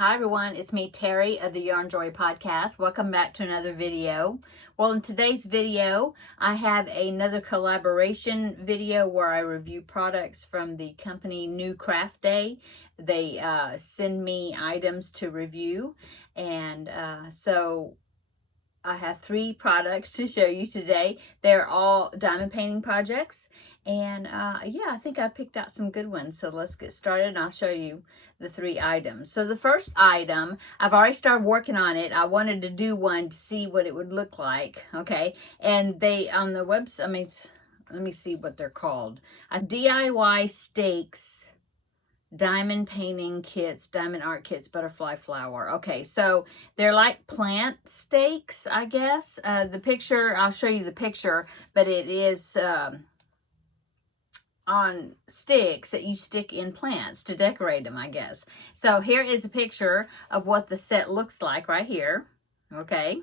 Hi everyone, it's me Terry of the Yarn Joy podcast. Welcome back to another video. Well, in today's video, I have another collaboration video where I review products from the company newcraftday. They send me items to review, and so I have 3 products to show you today. They're all diamond painting projects. And yeah, I think I picked out some good ones. So let's get started and I'll show you the 3 items. So the first item, I've already started working on it. I wanted to do one to see what it would look like. Okay. And they, on the website, let me see what they're called. DIY Stakes diamond painting kits, diamond art kits, butterfly flower. Okay, so they're like plant stakes, I guess. The picture, I'll show you the picture, but it is on sticks that you stick in plants to decorate them, I guess. So here is a picture of what the set looks like right here. Okay,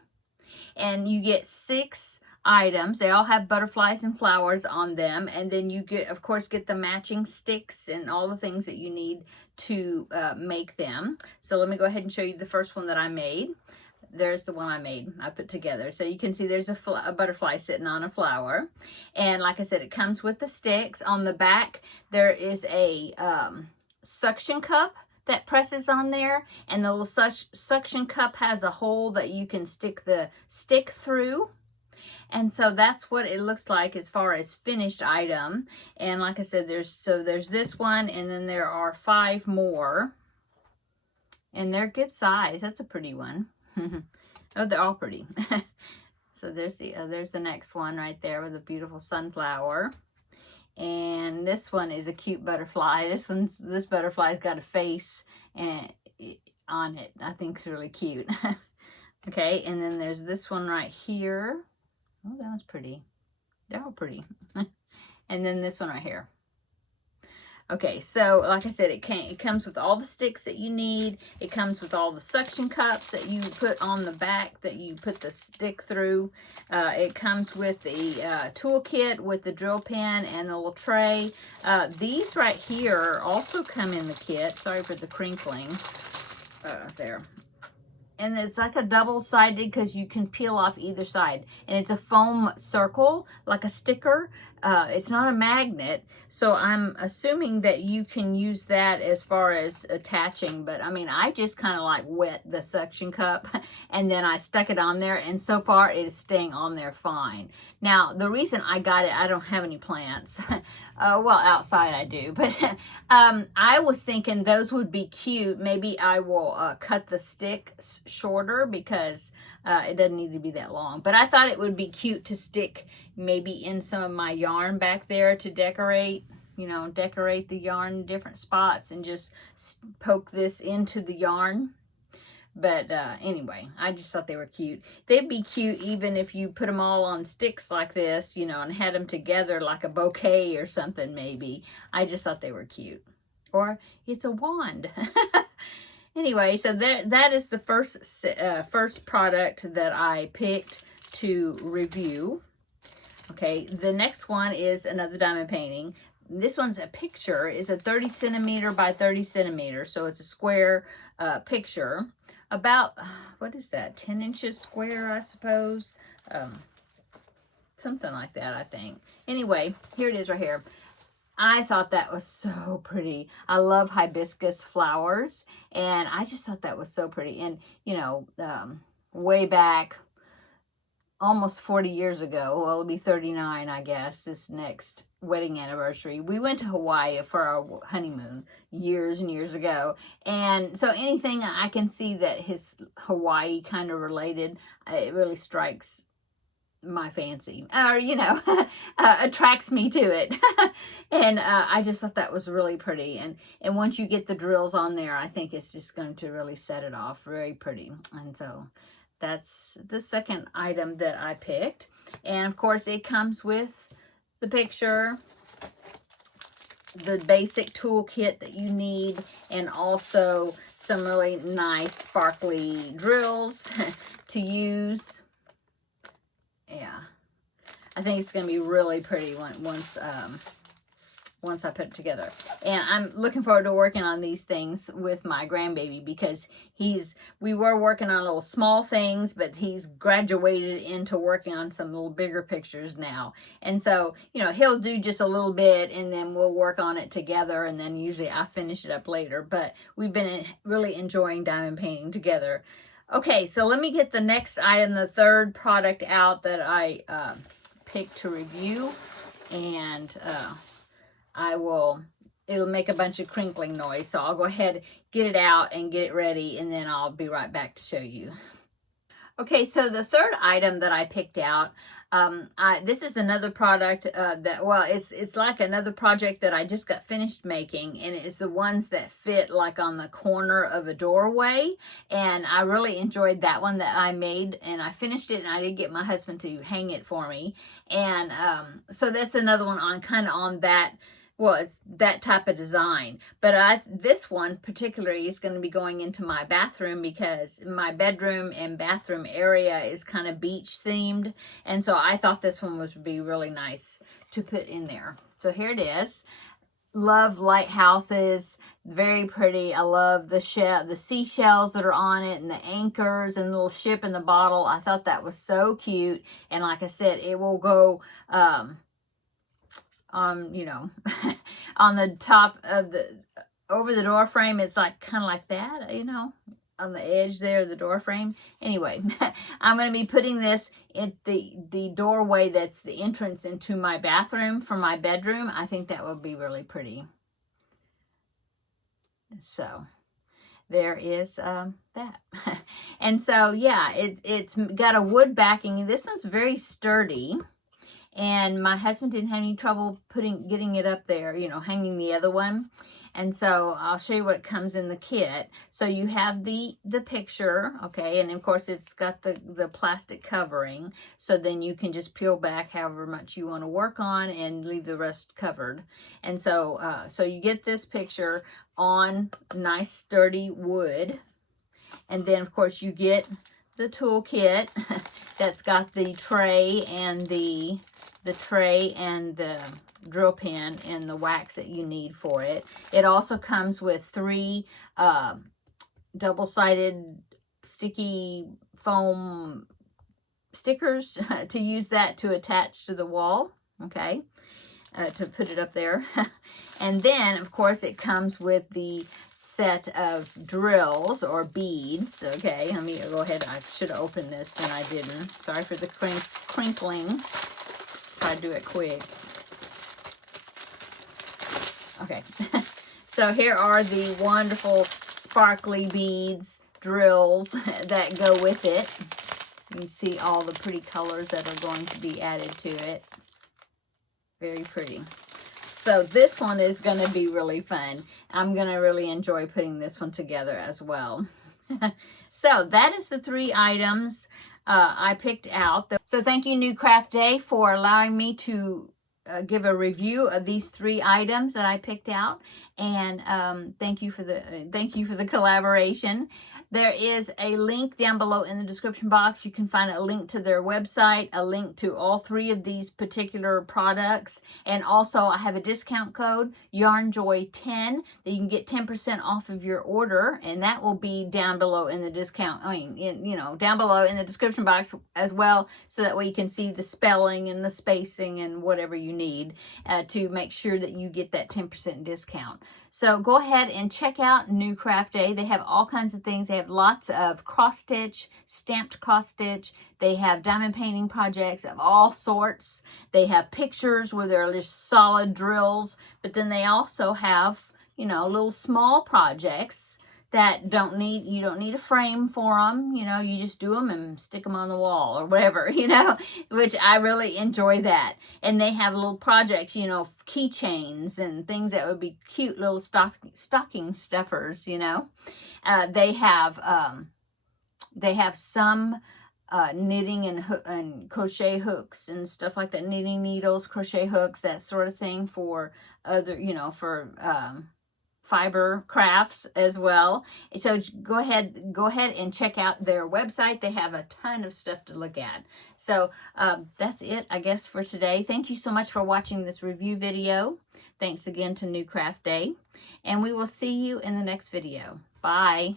and you get 6 items. They all have butterflies and flowers on them, and then you get, of course, get the matching sticks and all the things that you need to make them. So let me go ahead and show you the first one that I made. There's the one I put together. So you can see there's a butterfly sitting on a flower, and like I said, it comes with the sticks. On the back there is a suction cup that presses on there, and the little suction cup has a hole that you can stick the stick through. And so that's what it looks like as far as finished item. And like I said, there's this one, and then there are 5 more, and they're good size. That's a pretty one. Oh, they're all pretty. So there's the next one right there with a beautiful sunflower. And this one is a cute butterfly. This butterfly's got a face and on it. I think it's really cute. Okay, and then there's this one right here. Oh, that one's pretty. They're all pretty. And then this one right here. Okay, so like I said, it comes with all the sticks that you need. It comes with all the suction cups that you put on the back that you put the stick through. It comes with the toolkit with the drill pen and the little tray. These right here also come in the kit. Sorry for the crinkling. There. And it's like a double-sided because you can peel off either side. And it's a foam circle, like a sticker. It's not a magnet. So I'm assuming that you can use that as far as attaching. But I mean, I just kind of like wet the suction cup and then I stuck it on there. And so far it is staying on there fine. Now, the reason I got it, I don't have any plants. Well, outside I do. But I was thinking those would be cute. Maybe I will cut the stick shorter because it doesn't need to be that long. But I thought it would be cute to stick maybe in some of my yarn back there to decorate, you know, decorate the yarn in different spots and just poke this into the yarn. But anyway, I just thought they were cute. They'd be cute even if you put them all on sticks like this, you know, and had them together like a bouquet or something maybe. I just thought they were cute. Or it's a wand. Anyway, so that is the first product that I picked to review. Okay, the next one is another diamond painting. This one's a picture. It's a 30 centimeter by 30 centimeters, so it's a square picture. About, what is that, 10 inches square, I suppose? Something like that, I think. Anyway, here it is right here. I thought that was so pretty. I love hibiscus flowers, and I just thought that was so pretty. And, you know, way back, almost 40 years ago, well, it'll be 39, I guess, this next wedding anniversary, we went to Hawaii for our honeymoon years and years ago. And so anything I can see that is Hawaii kind of related, it really strikes my fancy, or you know, attracts me to it. And I just thought that was really pretty, and once you get the drills on there, I think it's just going to really set it off very pretty. And so that's the second item that I picked. And of course it comes with the picture, the basic toolkit that you need, and also some really nice sparkly drills to use. Yeah, I think it's going to be really pretty once once I put it together. And I'm looking forward to working on these things with my grandbaby, because we were working on little small things, but he's graduated into working on some little bigger pictures now. And so, you know, he'll do just a little bit and then we'll work on it together, and then usually I finish it up later. But we've been really enjoying diamond painting together. Okay, so let me get the next item, the third product out that I picked to review, and it'll make a bunch of crinkling noise, so I'll go ahead, get it out and get it ready, and then I'll be right back to show you. Okay, so the third item that I picked out, this is another product it's like another project that I just got finished making, and it's the ones that fit like on the corner of a doorway, and I really enjoyed that one that I made, and I finished it, and I did get my husband to hang it for me, and so that's another one on kind of on that. Well, it's that type of design, but this one particularly is going to be going into my bathroom, because my bedroom and bathroom area is kind of beach themed, and so I thought this one would be really nice to put in there. So here it is. Love lighthouses, very pretty. I love the seashells that are on it, and the anchors, and the little ship in the bottle. I thought that was so cute, and like I said, it will go you know, on the top of over the door frame. It's like kind of like that, you know, on the edge there of the door frame. Anyway, I'm going to be putting this at the doorway that's the entrance into my bathroom from my bedroom. I think that would be really pretty. So there is that. And so yeah, it's got a wood backing. This one's very sturdy. And my husband didn't have any trouble getting it up there, you know, hanging the other one. And so I'll show you what comes in the kit. So you have the picture, okay, and of course it's got the plastic covering. So then you can just peel back however much you want to work on and leave the rest covered. And so so you get this picture on nice sturdy wood. And then of course you get the toolkit that's got the tray and the drill pen and the wax that you need for it. It also comes with 3 double-sided sticky foam stickers to use that to attach to the wall, okay, to put it up there. And then of course it comes with the set of drills or beads. Okay, let me go ahead. I should have opened this and I didn't. Sorry for the crinkling. Try to do it quick. Okay, so here are the wonderful sparkly beads, drills that go with it. You can see all the pretty colors that are going to be added to it. Very pretty. So this one is going to be really fun. I'm going to really enjoy putting this one together as well. So that is the 3 items I picked out. So thank you, New Craft Day, for allowing me to give a review of these 3 items that I picked out, and thank you for the collaboration. There is a link down below in the description box. You can find a link to their website, a link to all 3 of these particular products, and also I have a discount code, YarnJoy10, that you can get 10% off of your order, and that will be down below in the down below in the description box as well, so that way you can see the spelling and the spacing and whatever you need to make sure that you get that 10% discount. So go ahead and check out New Craft Day. They have all kinds of things. They have lots of cross stitch, stamped cross stitch. They have diamond painting projects of all sorts. They have pictures where they're just solid drills, but then they also have, you know, little small projects that you don't need a frame for them. You know, you just do them and stick them on the wall or whatever, you know, which I really enjoy that. And they have little projects, you know, keychains and things that would be cute little stocking stuffers, you know. They have some knitting and crochet hooks and stuff like that, knitting needles, crochet hooks, that sort of thing for other, you know, for fiber crafts as well. So go ahead and check out their website. They have a ton of stuff to look at. So that's it, I guess, for today. Thank you so much for watching this review video. Thanks again to New Craft Day, and we will see you in the next video. Bye.